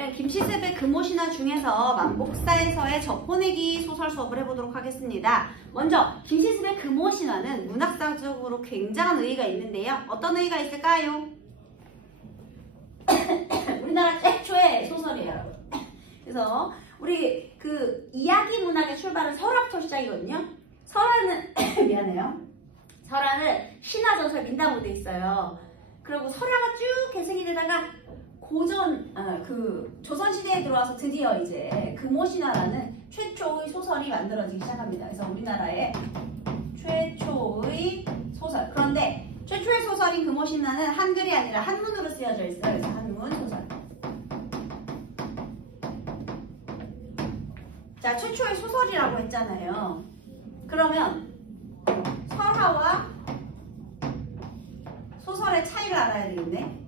오늘은 김시습의 금오신화 중에서 만복사에서의 접보내기 소설 수업을 해보도록 하겠습니다. 먼저 김시습의 금오신화는 문학사적으로 굉장한 의의가 있는데요. 어떤 의의가 있을까요? 우리나라 최초의 소설이에요, 여러분. 그래서 우리 그 이야기 문학의 출발은 설화부터 시작이거든요. 설화는 미안해요. 설화는 신화전설 민담으로 있어요. 그리고 설화가 쭉 개색이 되다가 조선시대에 들어와서 드디어 이제 금오신화라는 최초의 소설이 만들어지기 시작합니다. 그래서 우리나라의 최초의 소설. 그런데 최초의 소설인 금오신화는 한글이 아니라 한문으로 쓰여져 있어요. 그래서 한문 소설. 자, 최초의 소설이라고 했잖아요. 그러면 설화와 소설의 차이를 알아야 되겠네.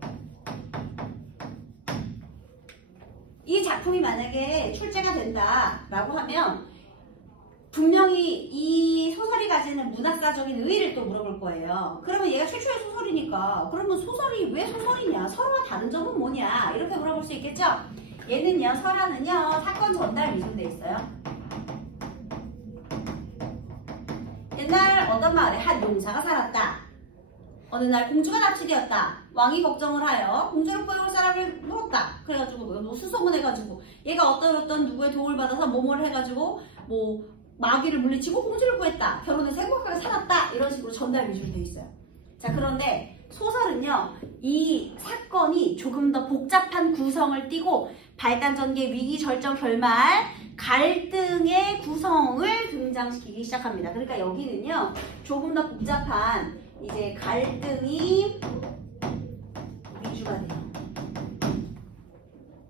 이 작품이 만약에 출제가 된다라고 하면 분명히 이 소설이 가지는 문학사적인 의의를 또 물어볼 거예요. 그러면 얘가 최초의 소설이니까 그러면 소설이 왜 소설이냐? 설화와 다른 점은 뭐냐? 이렇게 물어볼 수 있겠죠? 얘는요, 설화는요, 사건 전달 위주로 돼 있어요. 옛날 어떤 마을에 한 용사가 살았다. 어느 날 공주가 납치되었다. 왕이 걱정을 하여 공주를 구해올 사람을 물었다. 그래가지고 뭐 수소문해가지고 얘가 어떤 누구의 도움을 받아서 뭐뭐를 해가지고 뭐 마귀를 물리치고 공주를 구했다. 결혼해서 행복하게 살았다. 이런 식으로 전달 위주로 돼 있어요. 자, 그런데 소설은요, 이 사건이 조금 더 복잡한 구성을 띠고 발단 전개, 위기 절정, 결말, 갈등의 구성을 등장시키기 시작합니다. 그러니까 여기는요, 조금 더 복잡한 이제 갈등이 위주가 돼요.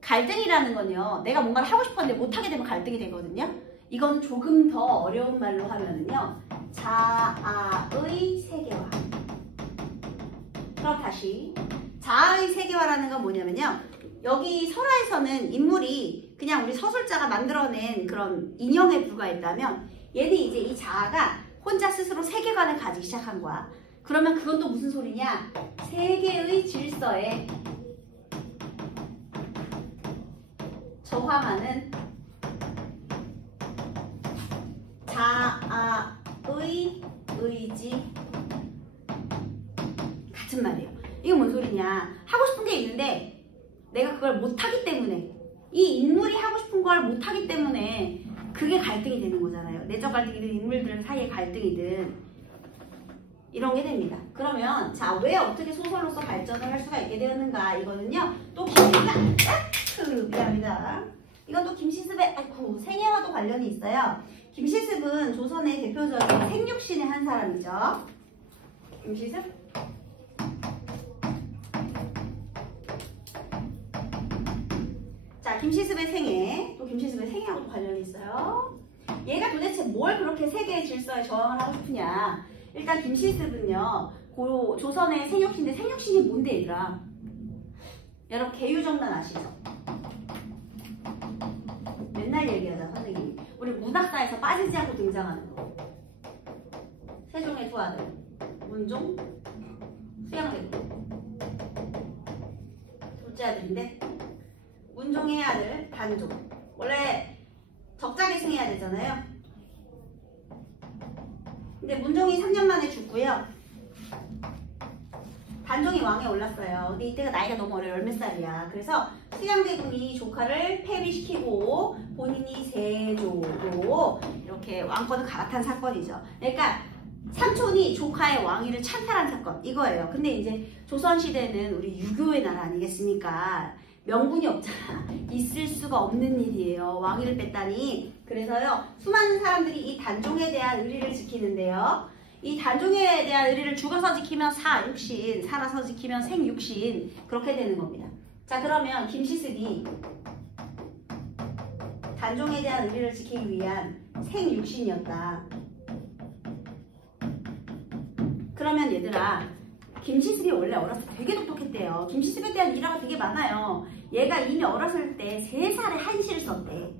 갈등이라는 건요, 내가 뭔가를 하고 싶었는데 못하게 되면 갈등이 되거든요. 이건 조금 더 어려운 말로 하면은요, 자아의 세계화. 그럼 다시 자아의 세계화라는 건 뭐냐면요, 여기 설화에서는 인물이 그냥 우리 서술자가 만들어낸 그런 인형에 불과했다면 얘는 이제 이 자아가 혼자 스스로 세계관을 가지기 시작한 거야. 그러면 그건 또 무슨 소리냐? 세계의 질서에 저항하는 자아의 의지. 같은 말이에요. 이거 뭔 소리냐? 하고 싶은 게 있는데 내가 그걸 못하기 때문에, 이 인물이 하고 싶은 걸 못하기 때문에 그게 갈등이 되는 거잖아요. 내적 갈등이든 인물들 사이의 갈등이든 이런 게 됩니다. 그러면 자, 왜 어떻게 소설로서 발전을 할 수가 있게 되었는가? 이거는요, 또 미안합니다. 이건 또 김시습의 생애와도 관련이 있어요. 김시습은 조선의 대표적인 생육신의 한 사람이죠. 김시습. 자, 김시습의 생애. 또 김시습의 생애하고도 관련이 있어요. 얘가 도대체 뭘 그렇게 세계의 질서에 저항을 하고 싶으냐? 일단 김시습은요, 조선의 생육신인데 생육신이 뭔데 얘들아? 여러분 개유정란 아시죠? 맨날 얘기하잖아 선생님이. 우리 문학사에서 빠지지 않고 등장하는 거. 세종의 두 아들 문종, 수양대군. 둘째 아들인데 문종의 아들 단종. 원래 적자계승해야 되잖아요. 근데 문종이 3년 만에 죽고요. 단종이 왕에 올랐어요. 근데 이때가 나이가 너무 어려요. 몇 살이야. 그래서 수양대군이 조카를 폐위시키고 본인이 세조로 이렇게 왕권을 갈아탄 사건이죠. 그러니까 삼촌이 조카의 왕위를 찬탈한 사건, 이거예요. 근데 이제 조선시대는 우리 유교의 나라 아니겠습니까? 명분이 없잖아. 있을 수가 없는 일이에요. 왕위를 뺐다니. 그래서요, 수많은 사람들이 이 단종에 대한 의리를 지키는데요. 이 단종에 대한 의리를 죽어서 지키면 사육신, 살아서 지키면 생육신, 그렇게 되는 겁니다. 자, 그러면 김시습이 단종에 대한 의리를 지키기 위한 생육신이었다. 그러면 얘들아, 김시습이 원래 어렸을 때 되게 똑똑했대요. 김시습에 대한 일화가 되게 많아요. 얘가 이미 어렸을 때 3살에 한시를 썼대.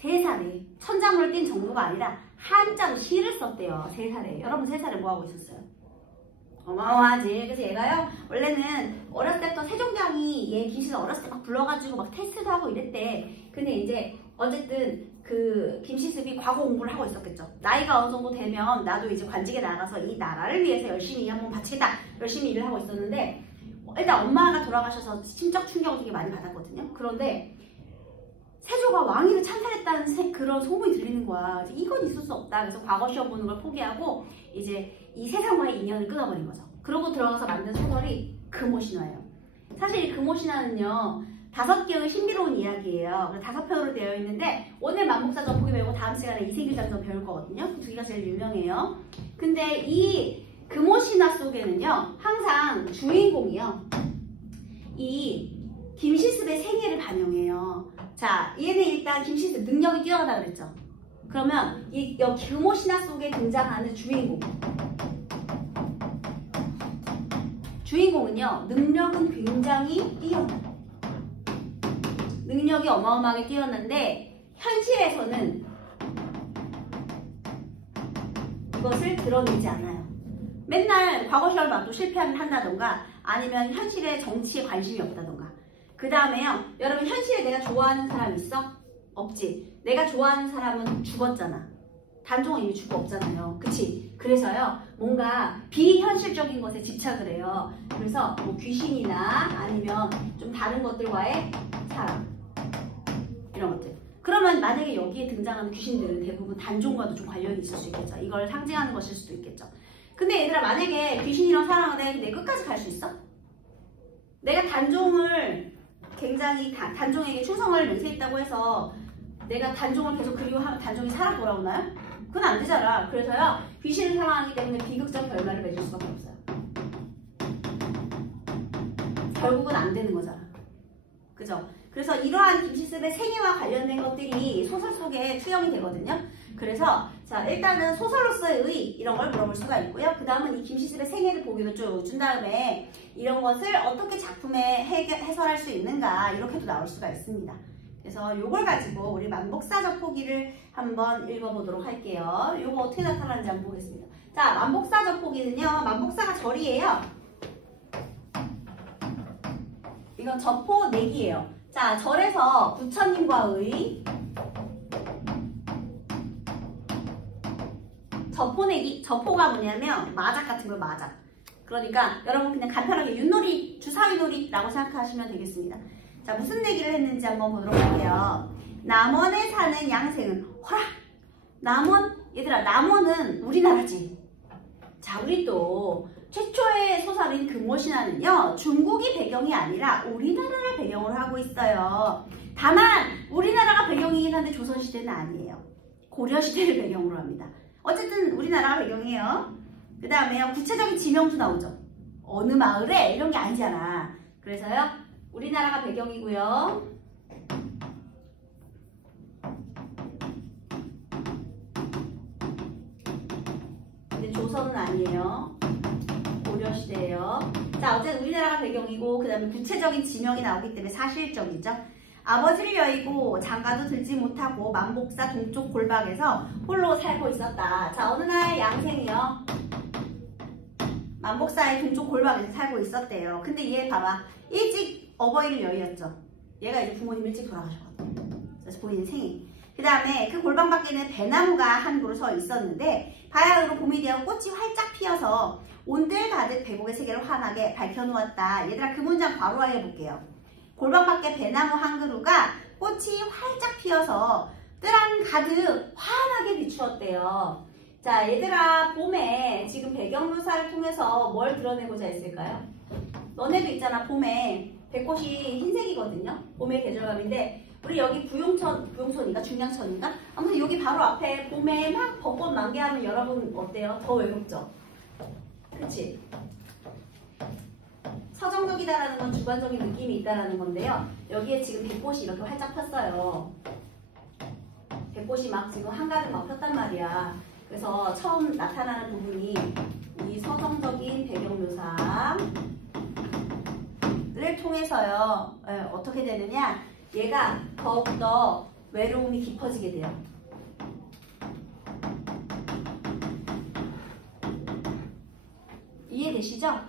3살에. 천장을 띈 정도가 아니라 한자로 시를 썼대요. 3살에. 여러분 3살에 뭐하고 있었어요? 어마어마하지. 그래서 얘가요, 원래는 어렸을 때부터 세종대왕이 선생님이 얘 김씨를 어렸을 때 막 불러가지고 막 테스트도 하고 이랬대. 근데 이제 어쨌든 그 김시습이 과거 공부를 하고 있었겠죠. 나이가 어느 정도 되면 나도 이제 관직에 나가서 이 나라를 위해서 열심히 한번 바치겠다. 열심히 일을 하고 있었는데 일단 엄마가 돌아가셔서 심적 충격을 되게 많이 받았거든요. 그런데 세조가 왕위를 찬탈했다는 그런 소문이 들리는 거야. 이건 있을 수 없다. 그래서 과거 시험 보는 걸 포기하고 이제 이 세상과의 인연을 끊어버린 거죠. 그러고 들어가서 만든 소설이 금오신화예요. 사실 이 금오신화는요 5개의 신비로운 이야기예요. 5편으로 되어 있는데 오늘 만복사전 보기 배우고 다음 시간에 이세길장전 배울 거거든요. 그 2개가 제일 유명해요. 근데 이 금오신화 속에는요 항상 주인공이요 이 김시습의 생애를 반영해요. 자, 얘는 일단 김시습 능력이 뛰어나다 그랬죠. 그러면 이 금오신화 속에 등장하는 주인공은요 능력은 굉장히 뛰어나요. 능력이 어마어마하게 뛰어난데 현실에서는 이것을 드러내지 않아요. 맨날 과거 시험을 봐도 실패를 한다던가 아니면 현실에 정치에 관심이 없다던가. 그 다음에요 여러분 현실에 내가 좋아하는 사람 있어? 없지. 내가 좋아하는 사람은 죽었잖아. 단종은 이미 죽고 없잖아요. 그치? 그래서요 뭔가 비현실적인 것에 집착을 해요. 그래서 뭐 귀신이나 아니면 좀 다른 것들과의 사랑 이런 것들. 그러면 만약에 여기에 등장하는 귀신들은 대부분 단종과도 좀 관련이 있을 수 있겠죠. 이걸 상징하는 것일 수도 있겠죠. 근데 얘들아 만약에 귀신이랑 사랑을 해 내 끝까지 갈 수 있어? 내가 단종을 굉장히 단종에게 충성을 맹세했다고 해서 내가 단종을 계속 그리워하면 단종이 살아 돌아오나요? 그건 안 되잖아. 그래서요 귀신을 사랑하기 때문에 비극적 결말을 맺을 수밖에 없어요. 결국은 안 되는 거잖아. 그죠? 그래서 이러한 김시습의 생애와 관련된 것들이 소설 속에 투영이 되거든요. 그래서 자 일단은 소설로서의 의 이런 걸 물어볼 수가 있고요. 그 다음은 이 김시습의 생애를 보기로 쭉 준 다음에 이런 것을 어떻게 작품에 해설할 수 있는가 이렇게도 나올 수가 있습니다. 그래서 이걸 가지고 우리 만복사적 포기를 한번 읽어보도록 할게요. 이거 어떻게 나타나는지 한번 보겠습니다. 자 만복사적 포기는요 만복사가 절이에요. 이건 저포 내기예요. 자 절에서 부처님과의 저포내기, 저포가 뭐냐면 마작 같은 걸 마작. 그러니까 여러분 그냥 간편하게 윷놀이, 주사위놀이라고 생각하시면 되겠습니다. 자 무슨 내기를 했는지 한번 보도록 할게요. 남원에 사는 양생은 허라! 남원? 얘들아 남원은 우리나라지. 자 우리 또 최초의 소설인 금오신화는요 중국이 배경이 아니라 우리나라를 배경으로 하고 있어요. 다만 우리나라가 배경이긴 한데 조선시대는 아니에요. 고려시대를 배경으로 합니다. 어쨌든 우리나라가 배경이에요. 그 다음에요 구체적인 지명도 나오죠. 어느 마을에 이런 게 아니잖아. 그래서요 우리나라가 배경이고요. 근데 조선은 아니에요. 고려시대예요. 자 어쨌든 우리나라가 배경이고 그 다음에 구체적인 지명이 나오기 때문에 사실적이죠. 아버지를 여의고 장가도 들지 못하고 만복사 동쪽 골방에서 홀로 살고 있었다. 자 어느 날 양생이요 만복사의 동쪽 골방에서 살고 있었대요. 근데 얘 봐봐 일찍 어버이를 여의었죠. 얘가 이제 부모님 일찍 돌아가셨거든요. 그래서 본인 생일. 그 다음에 그 골방 밖에는 배나무가 한 그루 서 있었는데 바야흐로 봄이 되어 꽃이 활짝 피어서 온들 가득 배곡의 세계를 환하게 밝혀놓았다. 얘들아 그 문장 바로 알려볼게요. 골방 밖에 배나무 한 그루가 꽃이 활짝 피어서 뜰 안 가득 환하게 비추었대요. 자 얘들아 봄에 지금 배경묘사를 통해서 뭘 드러내고자 했을까요? 너네도 있잖아 봄에 배꽃이 흰색이거든요. 봄의 계절감인데 우리 여기 부용천인가 중량천인가? 아무튼 여기 바로 앞에 봄에 막 벚꽃 만개하면 여러분 어때요? 더 외롭죠? 그치? 서정적이다라는 건 주관적인 느낌이 있다라는 건데요. 여기에 지금 배꽃이 이렇게 활짝 폈어요. 배꽃이 막 지금 한가득 막 폈단 말이야. 그래서 처음 나타나는 부분이 이 서정적인 배경묘사를 통해서요. 어떻게 되느냐? 얘가 더욱더 외로움이 깊어지게 돼요. 이해되시죠?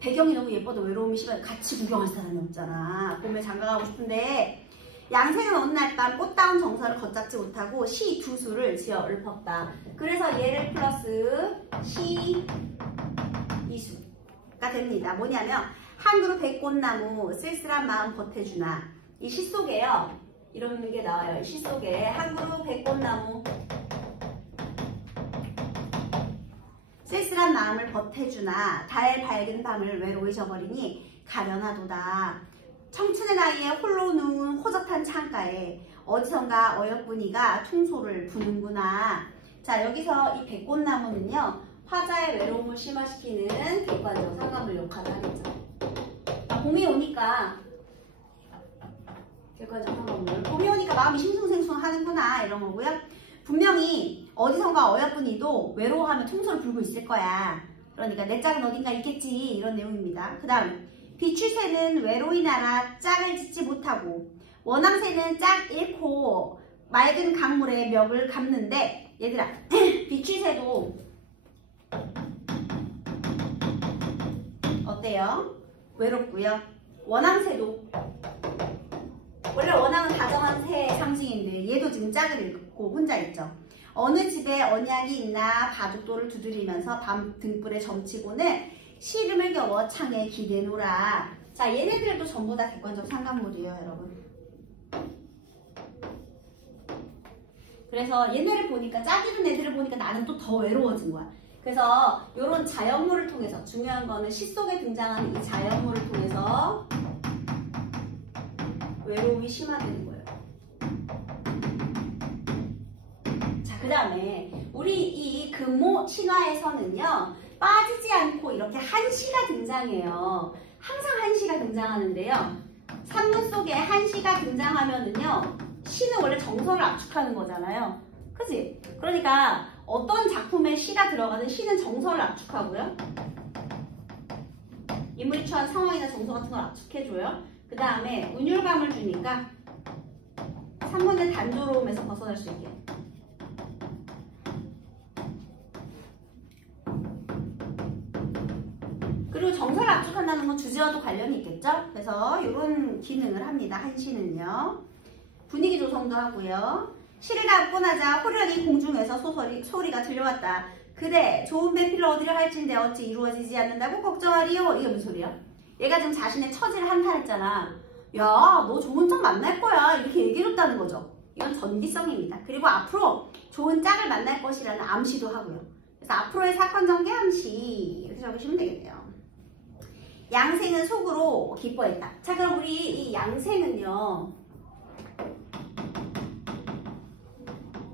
배경이 너무 예뻐도 외로움이 심해 같이 구경할 사람이 없잖아. 봄에 장가가고 싶은데 양생은 어느 날 밤 꽃다운 정서를 걷잡지 못하고 시 두 수를 지어 읊었다. 그래서 얘를 플러스 시 이수가 됩니다. 뭐냐면 한 그루 백꽃나무 쓸쓸한 마음 보태주나. 이 시 속에요. 이런 게 나와요. 이 시 속에 한 그루 백꽃나무 쓸쓸한 마음을 보태주나 달 밝은 밤을 외로이 저버리니 가련하도다. 청춘의 나이에 홀로 누운 호젓한 창가에 어디선가 어여쁜이가 퉁소를 부는구나. 자, 여기서 이 백꽃나무는요, 화자의 외로움을 심화시키는 객관적 상관물 역할을 하겠죠. 봄이 오니까 객관적 상관물. 봄이 오니까 마음이 싱숭생숭하는구나 이런 거고요. 분명히 어디선가 어여쁜이도 외로워하면 퉁소를 불고 있을 거야. 그러니까 내 짝은 어딘가 있겠지 이런 내용입니다. 그 다음 비추새는 외로이 날아 짝을 짓지 못하고 원앙새는 짝 잃고 맑은 강물에 멱을 감는데 얘들아 비추새도 어때요? 외롭고요. 원앙새도 원래 원앙은 다정한 새의 상징인데 얘도 지금 짝을 잃고 혼자 있죠. 어느 집에 언약이 있나 바둑돌을 두드리면서 밤 등불에 점치고는 시름을 겨워 창에 기대노라. 자, 얘네들도 전부 다 객관적 상관물이에요, 여러분. 그래서 얘네를 보니까 짝이른 애들을 보니까 나는 또 더 외로워진 거야. 그래서 이런 자연물을 통해서 중요한 거는 시 속에 등장하는 이 자연물을 통해서 외로움이 심화되는 거예요. 자, 그 다음에 우리 이 금모 신화에서는요, 빠지지 않고 이렇게 한시가 등장해요. 항상 한시가 등장하는데요. 산문 속에 한시가 등장하면은요, 시는 원래 정서를 압축하는 거잖아요. 그치? 그러니까 어떤 작품에 시가 들어가든 시는 정서를 압축하고요. 인물이 처한 상황이나 정서 같은 걸 압축해줘요. 그 다음에 운율감을 주니까 산문의 단조로움에서 벗어날 수 있게. 그리고 정서를 압축한다는 건 주제와도 관련이 있겠죠? 그래서 이런 기능을 합니다. 한시는요. 분위기 조성도 하고요. 시를 다 읽고 나자 호련히 공중에서 소리가 들려왔다. 그래, 좋은 배필을 어디를 할진데 어찌 이루어지지 않는다고 걱정하리요. 이게 무슨 소리야? 얘가 지금 자신의 처지를 한탄했잖아. 야, 너 좋은 짝 만날 거야. 이렇게 얘기해줬다는 거죠. 이건 전기성입니다. 그리고 앞으로 좋은 짝을 만날 것이라는 암시도 하고요. 그래서 앞으로의 사건 전개 암시 이렇게 적으시면 되겠네요. 양생은 속으로 기뻐했다. 자, 그럼 우리 이 양생은요,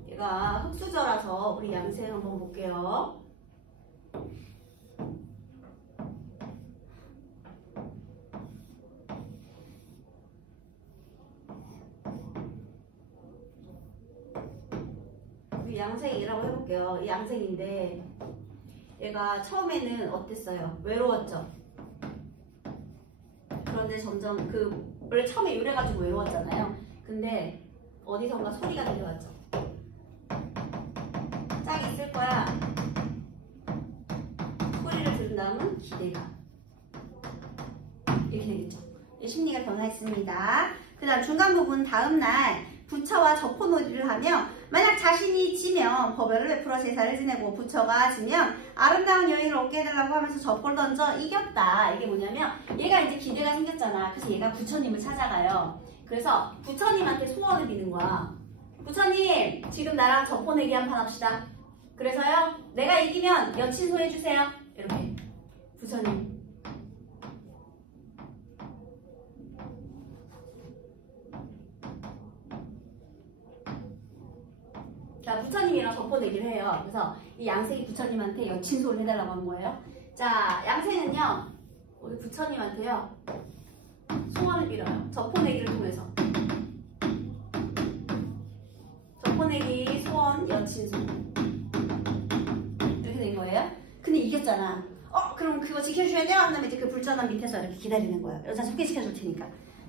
얘가 흑수저라서 우리 양생 한번 볼게요. 우리 양생이라고 해볼게요. 이 양생인데 얘가 처음에는 어땠어요? 외로웠죠? 그런데 점점 원래 처음에 유래가지고 외로웠잖아요. 근데 어디선가 소리가 들려왔죠. 짝이 있을 거야. 소리를 들은 다음은 기대가. 이렇게 되겠죠. 심리가 변화했습니다. 그 다음 중간 부분 다음날 부처와 저포놀이를 하며 만약 자신이 지면 법회를 베풀어 제사를 지내고 부처가 지면 아름다운 여인을 얻게 해달라고 하면서 젖볼 던져 이겼다. 이게 뭐냐면 얘가 이제 기대가 생겼잖아. 그래서 얘가 부처님을 찾아가요. 그래서 부처님한테 소원을 비는 거야. 부처님, 지금 나랑 젖보 내기 한 판 합시다. 그래서요, 내가 이기면 여친 소해주세요. 이렇게. 부처님. 자, 부처님이랑 젖보 내기를 해요. 그래서 이 양생이 부처님한테 여친소를 해달라고 한 거예요. 자, 양생은요, 우리 부처님한테요, 소원을 빌어요. 젖보 내기를 통해서. 젖보 내기, 소원, 여친소. 이렇게 된 거예요. 근데 이겼잖아. 그럼 그거 지켜줘야죠? 한 다음에 이제 그 불전한 밑에서 이렇게 기다리는 거예요. 여자 소개시켜줄 테니까.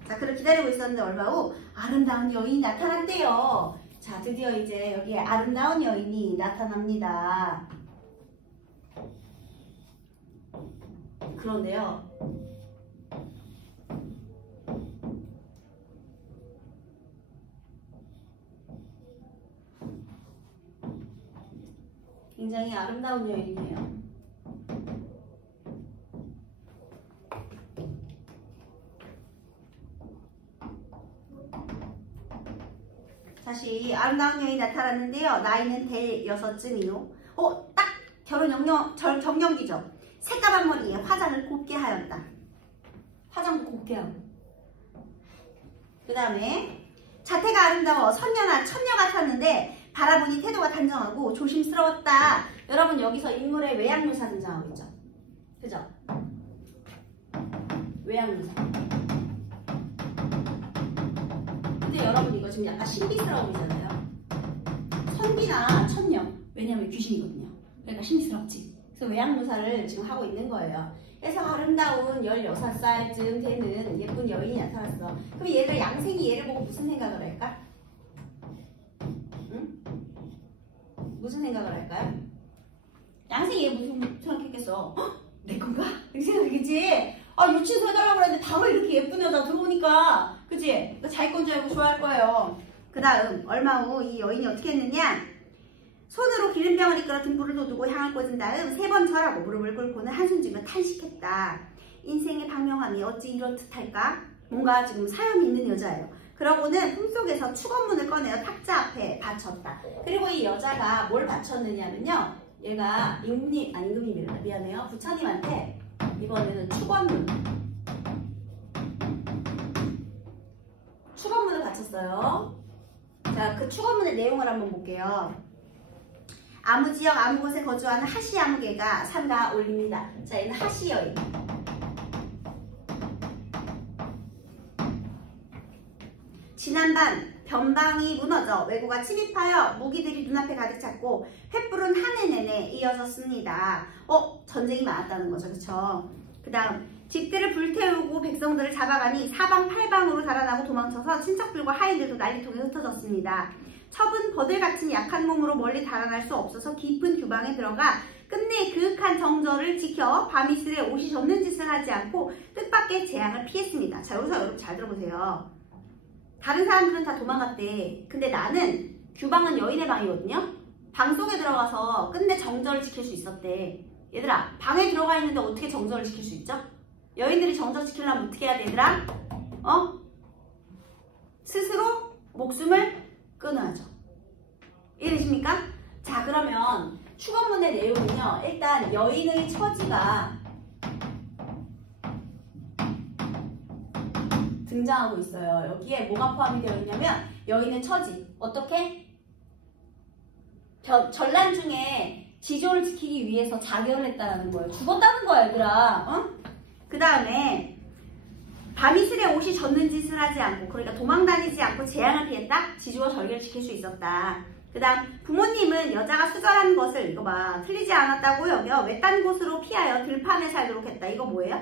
자, 그걸 기다리고 있었는데 얼마 후 아름다운 여인이 나타났대요. 자, 드디어 이제 여기에 아름다운 여인이 나타납니다. 그런데요. 굉장히 아름다운 여인이에요. 다시 아름다운 여인이 나타났는데요. 나이는 대여섯쯤이요. 딱 결혼 정년기죠. 새까만 머리에 화장을 곱게 하였다. 화장도 곱게 하고. 그 다음에 자태가 아름다워 천녀 같았는데 바라보니 태도가 단정하고 조심스러웠다. 여러분 여기서 인물의 외양묘사 등장하고 있죠. 그죠? 외양묘사. 근데 여러분 이거 지금 약간 신비스러워 보이잖아요. 선비나 천녀. 왜냐면 귀신이거든요. 그러니까 신비스럽지. 그래서 외양묘사를 지금 하고 있는 거예요. 그래서 아름다운 16살쯤 되는 예쁜 여인이 나타났어. 그럼 얘들 양생이 얘를 보고 무슨 생각을 할까? 응? 무슨 생각을 할까요? 양생이 얘 무슨 생각했겠어? 내 건가? 이렇게 생각했겠지? 유치소 해달라고 그랬는데 바로 이렇게 예쁜 여자 들어오니까 그치? 자기 건 줄 알고 좋아할 거예요. 그 다음 얼마 후 이 여인이 어떻게 했느냐? 손으로 기름병을 이끌어 등불을 돋우고 향을 꽂은 다음 3번 절하고 무릎을 꿇고는 한숨 지며 탄식했다. 인생의 방명함이 어찌 이렇듯할까? 뭔가 지금 사연이 있는 여자예요. 그러고는 품속에서 축원문을 꺼내어 탁자 앞에 바쳤다. 그리고 이 여자가 뭘 바쳤느냐면요. 얘가 임금님이래. 미안해요. 부처님한테 이번에는 축원문을 바쳤어요. 자, 그 축원문의 내용을 한번 볼게요. 아무 지역 아무 곳에 거주하는 하시 아무개가 산가 올립니다. 자, 얘는 하시 여인. 지난밤 변방이 무너져 왜구가 침입하여 무기들이 눈앞에 가득 찼고 횃불은 하늘 내내 이어졌습니다. 전쟁이 많았다는 거죠. 그쵸? 그 다음 집들을 불태우고 백성들을 잡아가니 사방팔방으로 달아나고 도망쳐서 친척들과 하인들도 난리통에 흩어졌습니다. 첩은 버들같은 약한 몸으로 멀리 달아날 수 없어서 깊은 규방에 들어가 끝내 그윽한 정절을 지켜 밤이슬에 옷이 젖는 짓을 하지 않고 뜻밖의 재앙을 피했습니다. 자, 여기서 여러분 잘 들어보세요. 다른 사람들은 다 도망갔대. 근데 나는 규방은 여인의 방이거든요. 방 속에 들어가서 끝내 정절을 지킬 수 있었대. 얘들아, 방에 들어가 있는데 어떻게 정절을 지킬 수 있죠? 여인들이 정절 지키려면 어떻게 해야 돼, 얘들아? 스스로 목숨을 끊어야죠. 이해되십니까? 자, 그러면 축원문의 내용은요. 일단 여인의 처지가 등장하고 있어요. 여기에 뭐가 포함이 되어 있냐면 여인의 처지. 어떻게? 전란 중에 지조를 지키기 위해서 자결을 했다는 거예요. 죽었다는 거야, 얘들아. 그 다음에 밤이슬에 옷이 젖는 짓을 하지 않고, 그러니까 도망다니지 않고 재앙을 피했다? 지조와 절개를 지킬 수 있었다. 그 다음 부모님은 여자가 수절한 것을, 이거 봐, 틀리지 않았다고 여겨 외딴 곳으로 피하여 들판에 살도록 했다. 이거 뭐예요?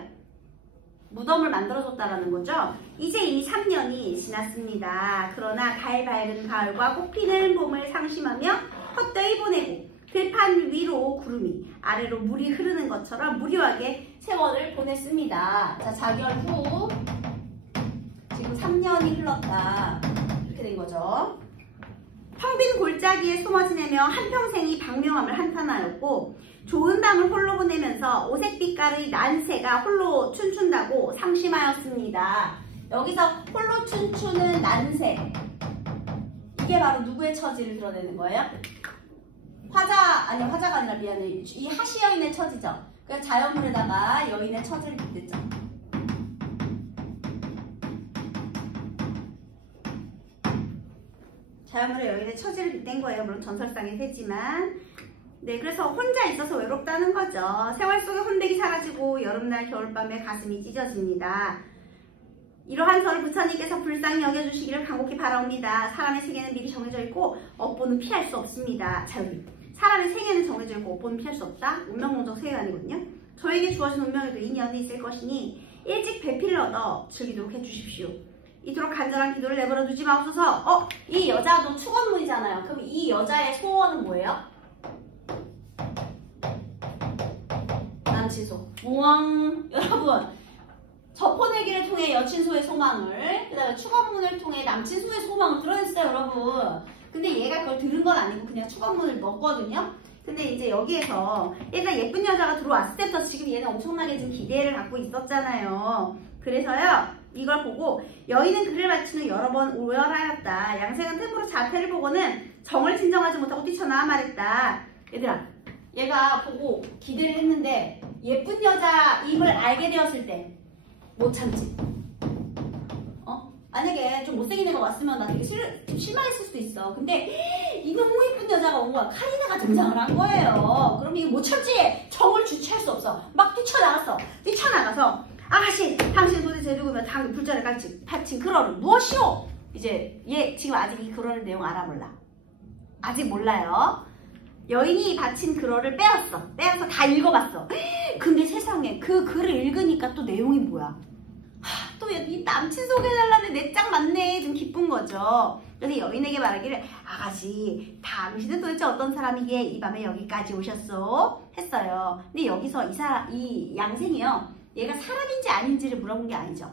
무덤을 만들어줬다라는 거죠. 이제 이미 3년이 지났습니다. 그러나 달 밝은 가을과 꽃피는 봄을 상심하며 헛되이 보내고 들판 위로 구름이 아래로 물이 흐르는 것처럼 무료하게 세월을 보냈습니다. 자, 자결 후 지금 3년이 흘렀다. 이렇게 된 거죠. 텅 빈 골짜기에 숨어 지내며 한평생이 방명함을 한탄하였고 좋은 밤을 홀로 보내면서 오색빛깔의 난새가 홀로 춤춘다고 상심하였습니다. 여기서 홀로 춤추는 난새, 이게 바로 누구의 처지를 드러내는 거예요? 화자가 아니라 미안해. 이 하시 여인의 처지죠. 그래서 자연물에다가 여인의 처지를 빗댔죠. 자연물에 여인의 처지를 빗댄 거예요. 물론 전설상의 새지만. 네, 그래서 혼자 있어서 외롭다는 거죠. 세월 속에 혼백이 사라지고 여름날 겨울밤에 가슴이 찢어집니다. 이러한 저를 부처님께서 불쌍히 여겨주시기를 간곡히 바라옵니다. 사람의 생애는 미리 정해져 있고 업보는 피할 수 없습니다. 자, 여기 사람의 생애는 정해져 있고 업보는 피할 수 없다? 운명론적 세계관이거든요. 저에게 주어진 운명에도 인연이 있을 것이니 일찍 배필을 얻어 즐기도록 해주십시오. 이토록 간절한 기도를 내버려 두지 마옵소서. 이 여자도 축원문이잖아요. 그럼 이 여자의 소원은 뭐예요? 난 남친소. 우왕. 여러분, 저포내기를 통해 여친소의 소망을, 그 다음에 축원문을 통해 남친소의 소망을 드러냈어요, 여러분. 근데 얘가 그걸 들은 건 아니고 그냥 축원문을 넣었거든요. 근데 이제 여기에서 일단 예쁜 여자가 들어왔을 때부터 지금 얘는 엄청나게 지금 기대를 갖고 있었잖아요. 그래서요, 이걸 보고 여인은 그를 맞추는 여러 번 오열하였다. 양생은 틈으로 자태를 보고는 정을 진정하지 못하고 뛰쳐나와 말했다. 얘들아, 얘가 보고 기대를 했는데 예쁜 여자임을 알게 되었을 때 못 참지. 만약에 좀 못생긴 애가 왔으면 나 되게 좀 실망했을 수도 있어. 근데 이 너무 예쁜 여자가 온 거야. 카리나가 등장을 한 거예요. 그럼 이거 못 참지. 정을 주체할 수 없어. 막 뛰쳐나갔어. 뛰쳐나가서 아가씨, 당신 도대체 누구면 당근 불자를 바친 그러는 무엇이오? 이제 얘 지금 아직 이 그러는 내용 알아 몰라. 아직 몰라요. 여인이 바친 글어를 빼서 다 읽어봤어. 근데 세상에 그 글을 읽으니까 또 내용이 뭐야? 또 이 남친 소개해달라는 내 짝 맞네. 좀 기쁜 거죠. 그래서 여인에게 말하기를 아가씨, 당신은 도대체 어떤 사람이기에 이 밤에 여기까지 오셨소? 했어요. 근데 여기서 이 양생이요. 얘가 사람인지 아닌지를 물어본 게 아니죠.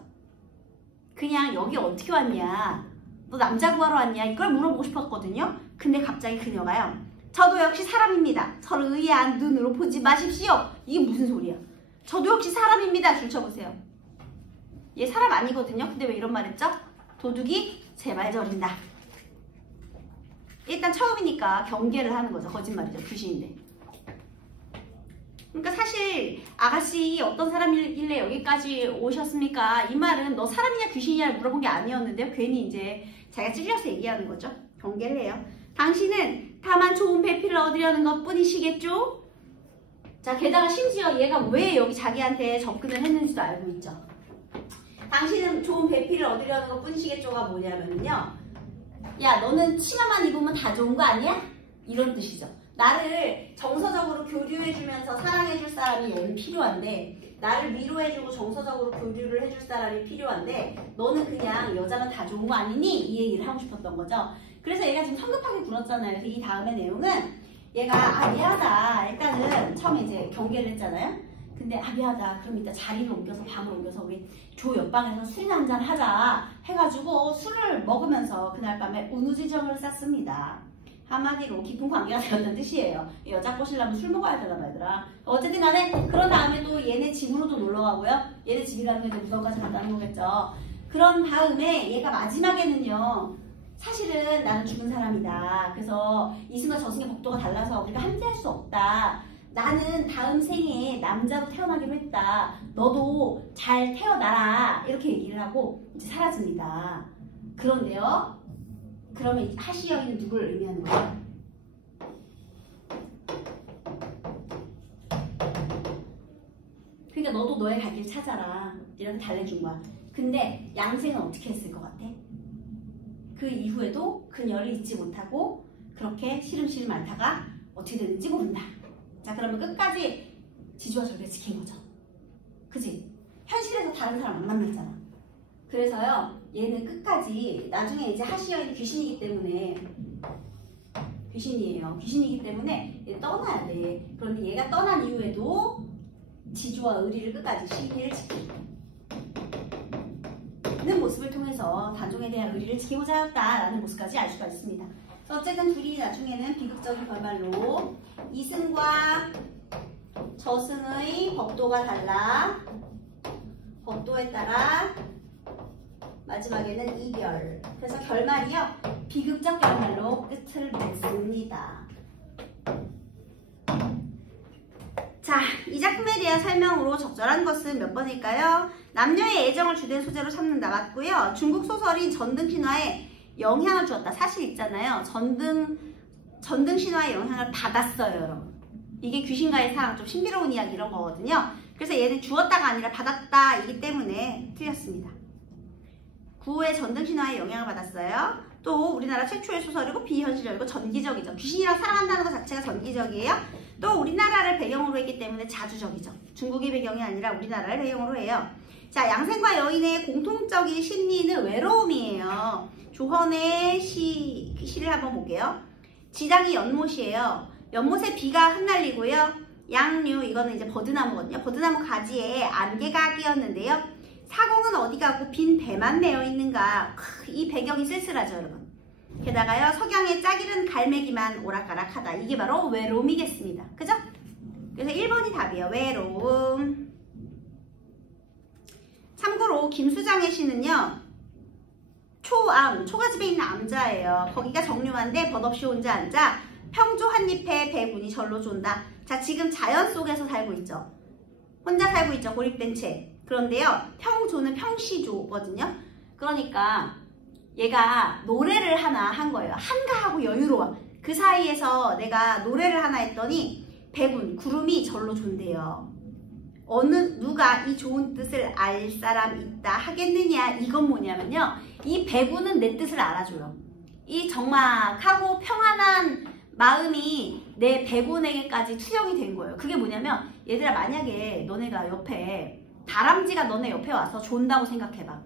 그냥 여기 어떻게 왔냐? 너 남자 구하러 왔냐? 이걸 물어보고 싶었거든요. 근데 갑자기 그녀가요. 저도 역시 사람입니다. 저를 의아한 눈으로 보지 마십시오. 이게 무슨 소리야? 저도 역시 사람입니다. 줄 쳐보세요. 얘 사람 아니거든요. 근데 왜 이런 말 했죠? 도둑이 제발 저린다. 일단 처음이니까 경계를 하는 거죠. 거짓말이죠. 귀신인데. 그러니까 사실 아가씨 어떤 사람이길래 여기까지 오셨습니까? 이 말은 너 사람이냐 귀신이냐 물어본 게 아니었는데요. 괜히 이제 자기가 찔려서 얘기하는 거죠. 경계를 해요. 당신은 다만 좋은 배필을 얻으려는 것 뿐이시겠죠? 자, 게다가 심지어 얘가 왜 여기 자기한테 접근을 했는지도 알고 있죠. 당신은 좋은 배필을 얻으려는 것 뿐이시겠죠가 뭐냐면요. 야, 너는 치마만 입으면 다 좋은 거 아니야? 이런 뜻이죠. 나를 정서적으로 교류해주면서 사랑해줄 사람이 얘는 필요한데, 나를 위로해주고 정서적으로 교류를 해줄 사람이 필요한데, 너는 그냥 여자만 다 좋은 거 아니니? 이 얘기를 하고 싶었던 거죠. 그래서 얘가 지금 성급하게 굴었잖아요. 그래서 이 다음의 내용은 얘가 미안하다. 일단은 처음에 이제 경계를 했잖아요. 근데 미안하다. 그럼 이따 자리를 옮겨서 방을 옮겨서 우리 조 옆방에서 술이나 한잔 하자 해가지고 술을 먹으면서 그날 밤에 운우지정을 쌌습니다. 한마디로 깊은 관계가 되었다는 뜻이에요. 여자 꼬시려면 술 먹어야 되나 얘들아. 어쨌든 간에 그런 다음에 또 얘네 집으로도 놀러 가고요. 얘네 집이라는 게 무덤까지 간다는 거겠죠. 그런 다음에 얘가 마지막에는요. 사실은 나는 죽은 사람이다. 그래서 이승과 저승의 법도가 달라서 우리가 함께할 수 없다. 나는 다음 생에 남자로 태어나기로 했다. 너도 잘 태어나라. 이렇게 얘기를 하고 이제 사라집니다. 그런데요. 그러면 하시 여인은 누굴 의미하는 거야? 그러니까 너도 너의 갈 길 찾아라. 이렇게 달래준 거야. 근데 양생은 어떻게 했을 것 같아? 그 이후에도 그녀를 잊지 못하고 그렇게 시름시름 앓다가 어떻게 됐는지 모른다. 자, 그러면 끝까지 지주와 절개를 지킨 거죠. 그치? 현실에서 다른 사람 안 만났잖아. 그래서요, 얘는 끝까지, 나중에 이제 하시 여인이 귀신이기 때문에, 귀신이에요. 귀신이기 때문에 얘 떠나야 돼. 그런데 얘가 떠난 이후에도 지주와 의리를 끝까지 시기를 지키는 모습을 통해서 단종에 대한 의리를 지키고자 하였다라는 모습까지 알 수가 있습니다. 어쨌든 둘이 나중에는 비극적인 결말로 이승과 저승의 법도가 달라 법도에 따라 마지막에는 이별. 그래서 결말이요. 비극적 결말로 끝을 맺습니다. 자, 이 작품에 대한 설명으로 적절한 것은 몇 번일까요? 남녀의 애정을 주된 소재로 삼는다. 맞고요. 중국 소설인 전등신화에 영향을 주었다. 사실 있잖아요. 전등신화의 영향을 받았어요, 여러분. 이게 귀신과의 사랑, 좀 신비로운 이야기 이런 거거든요. 그래서 얘는 주었다가 아니라 받았다 이기 때문에 틀렸습니다. 구호의 전등신화의 영향을 받았어요. 또 우리나라 최초의 소설이고 비현실적이고 전기적이죠. 귀신이랑 사랑한다는 것 자체가 전기적이에요. 또 우리나라를 배경으로 했기 때문에 자주적이죠. 중국이 배경이 아니라 우리나라를 배경으로 해요. 자, 양생과 여인의 공통적인 심리는 외로움이에요. 조헌의 시를 한번 볼게요. 지장이 연못이에요. 연못에 비가 흩날리고요. 양류, 이거는 이제 버드나무거든요. 버드나무 가지에 안개가 끼었는데요. 사공은 어디 가고 빈 배만 내어 있는가. 이 배경이 쓸쓸하죠, 여러분. 게다가요, 석양의 짝이른 갈매기만 오락가락하다. 이게 바로 외로움이겠습니다. 그죠? 그래서 1번이 답이에요. 외로움. 참고로 김수장의 시는요, 초암, 초가집에 있는 암자예요. 거기가 정류한데 벗없이 혼자 앉아 평조 한 잎에 배군이 절로 존다. 자, 지금 자연 속에서 살고 있죠. 혼자 살고 있죠. 고립된 채. 그런데요, 평조는 평시조거든요. 그러니까 얘가 노래를 하나 한 거예요. 한가하고 여유로워. 그 사이에서 내가 노래를 하나 했더니 배군, 구름이 절로 존대요. 누가 이 좋은 뜻을 알 사람 있다 하겠느냐. 이건 뭐냐면요, 이 배군은 내 뜻을 알아줘요. 이 적막하고 평안한 마음이 내 배군에게까지 투영이 된 거예요. 그게 뭐냐면, 얘들아, 만약에 너네가 옆에 다람쥐가 너네 옆에 와서 존다고 생각해봐.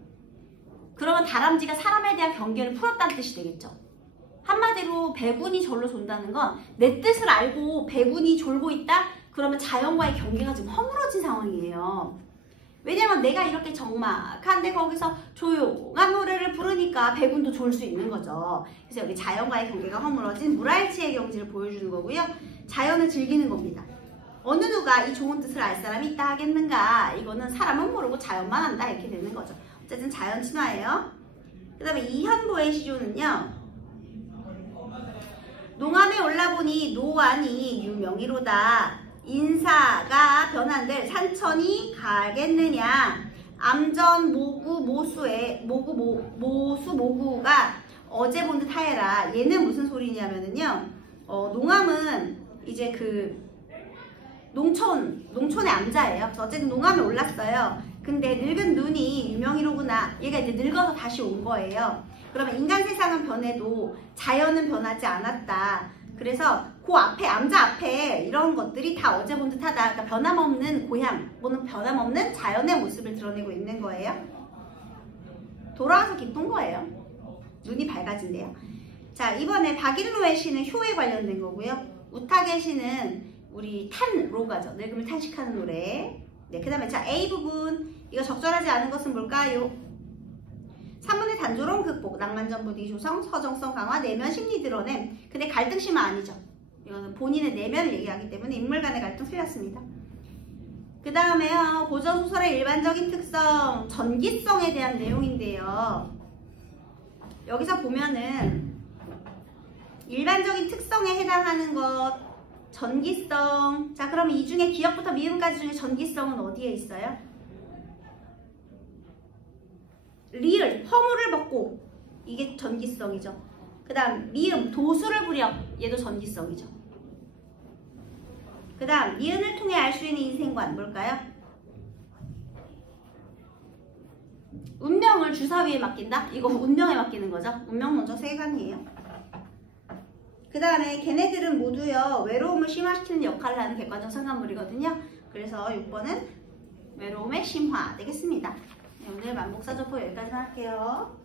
그러면 다람쥐가 사람에 대한 경계를 풀었다는 뜻이 되겠죠. 한마디로 배군이 절로 존다는 건 내 뜻을 알고 배군이 졸고 있다? 그러면 자연과의 경계가 지금 허물어진 상황이에요. 왜냐면 내가 이렇게 적막한데 거기서 조용한 노래를 부르니까 배군도 졸 수 있는 거죠. 그래서 여기 자연과의 경계가 허물어진 물알치의 경지를 보여주는 거고요. 자연을 즐기는 겁니다. 어느 누가 이 좋은 뜻을 알 사람이 있다 하겠는가. 이거는 사람은 모르고 자연만 안다 이렇게 되는 거죠. 어쨌든 자연 친화예요. 그 다음에 이현보의 시조는요, 농암에 올라보니 노안이 유명이로다. 인사가 변한들 산천이 가겠느냐. 암전 모구 모수의 모수 모구가 어제 본 듯 하여라. 얘는 무슨 소리냐면은요, 농암은 이제 그 농촌의 암자예요. 그래서 어쨌든 농암에 올랐어요. 근데 늙은 눈이 유명이로구나. 얘가 이제 늙어서 다시 온 거예요. 그러면 인간 세상은 변해도 자연은 변하지 않았다. 그래서 그 앞에, 암자 앞에 이런 것들이 다 어제 본 듯하다. 그러니까 변함없는 고향 또는 변함없는 자연의 모습을 드러내고 있는 거예요. 돌아와서 기쁜 거예요. 눈이 밝아진대요. 자, 이번에 박일로의 시는 효에 관련된 거고요. 우탁의 시는 우리 탄로가죠. 늙음을 탄식하는 노래. 네, 그 다음에 자, A 부분. 이거 적절하지 않은 것은 뭘까요? 사문의 단조로운 극복, 낭만전 부디 조성, 서정성 강화, 내면 심리 드러냄. 근데 갈등 심화 아니죠. 이거는 본인의 내면을 얘기하기 때문에 인물 간의 갈등 틀렸습니다. 그 다음에요, 고전소설의 일반적인 특성, 전기성에 대한 내용인데요. 여기서 보면은 일반적인 특성에 해당하는 것, 전기성. 자, 그럼 이 중에 기역부터 미음까지 중에 전기성은 어디에 있어요? 리을, 허물을 벗고, 이게 전기성이죠. 그 다음 미음, 도수를 부려, 얘도 전기성이죠. 그 다음 니은을 통해 알 수 있는 인생관 뭘까요? 운명을 주사위에 맡긴다? 이거 운명에 맡기는 거죠. 운명 먼저 세간이에요. 그 다음에 걔네들은 모두요, 외로움을 심화시키는 역할을 하는 객관적 상관물이거든요. 그래서 6번은 외로움의 심화 되겠습니다. 네, 오늘 만복사전포 여기까지만 할게요.